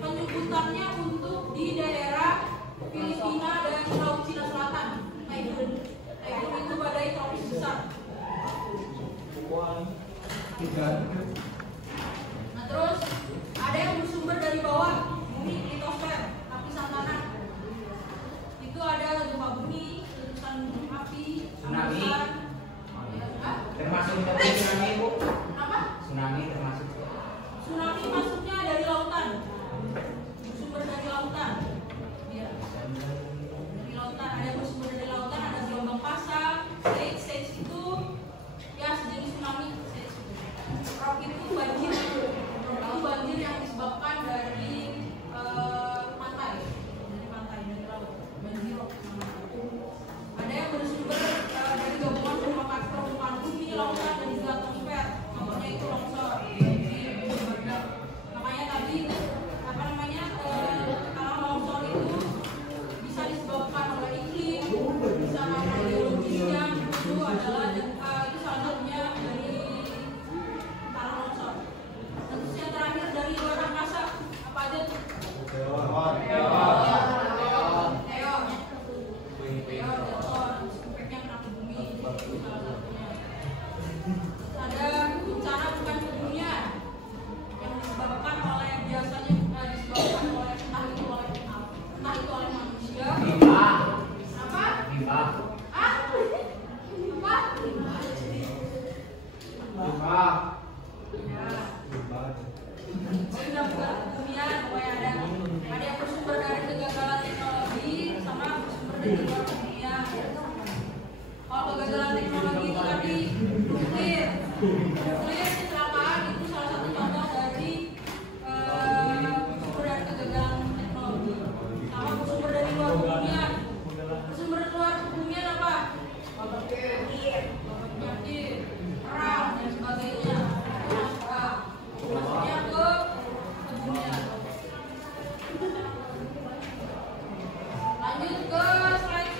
Penyebutannya untuk di daerah Filipina dan Laut Cina Selatan. Typhoon itu badai tropis besar. Nah terus ada yang bersumber dari bawah bumi, litosfer, lapisan tanah. Itu ada gempa bumi, letusan gunung api, tsunami. Termasuk tsunami, Bu? Apa? Tsunami termasuk. Tsunami masuknya dari lautan. Bersumber dari lautan. Ya. Dari lautan, ada yang bersumber dari lautan, ada gelombang pasang, stage itu ya sejenis tsunami. Rob itu banjir. Itu banjir yang disebabkan dari pantai, dari laut. Banjir rob. Ada yang bersumber dari gabungan permukaan bumi, lautan dan juga atmosfer. Contohnya itu longsor. Makanya tadi kalau longsor itu bisa disebabkan oleh iklim, bisa karena geologisnya itu adalah itu salah satunya dari tanah longsor. Dan terus yang terakhir dari luar angkasa apa aja tuh? Meteor jatuh, impactnya kena ke bumi, itu salah satunya. Ada bencana bukan ke dunia yang disebabkan oleh disebabkan oleh entah itu oleh manusia. Apa? Sudah bukan kebumian, pokoknya ada yang bersumber dari kegagalan teknologi sama bersumber dari luar kebumian. Kalau kegagalan teknologi itu tadi nuklir kecelakaan itu salah satu contoh dari bersumber dari kegagalan teknologi. Sama bersumber dari luar kebumian. Bersumber dari luar kebumian apa? Penyakit, perang dan sebagainya. Maksudnya ke kebumian. Lanjut ke slide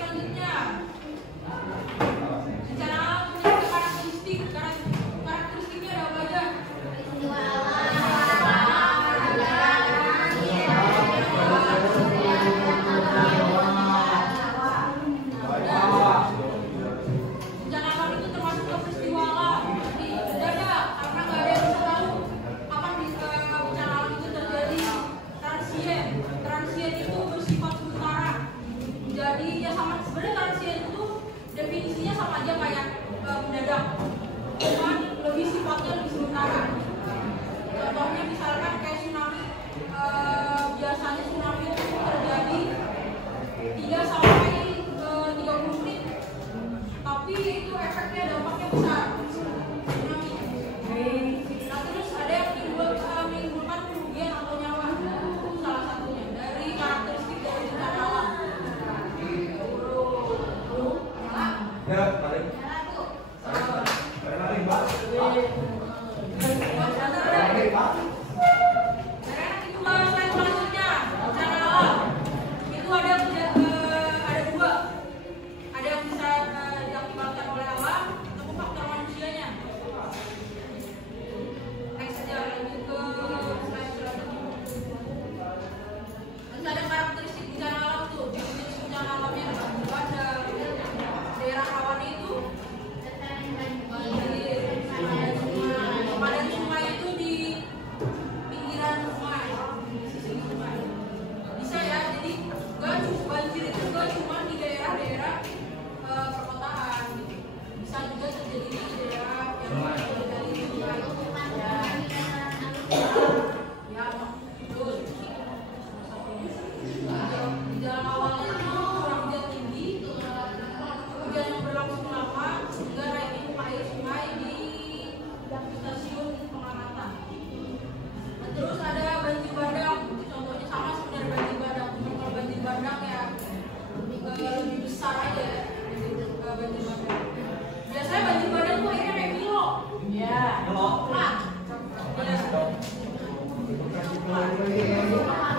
Tsunami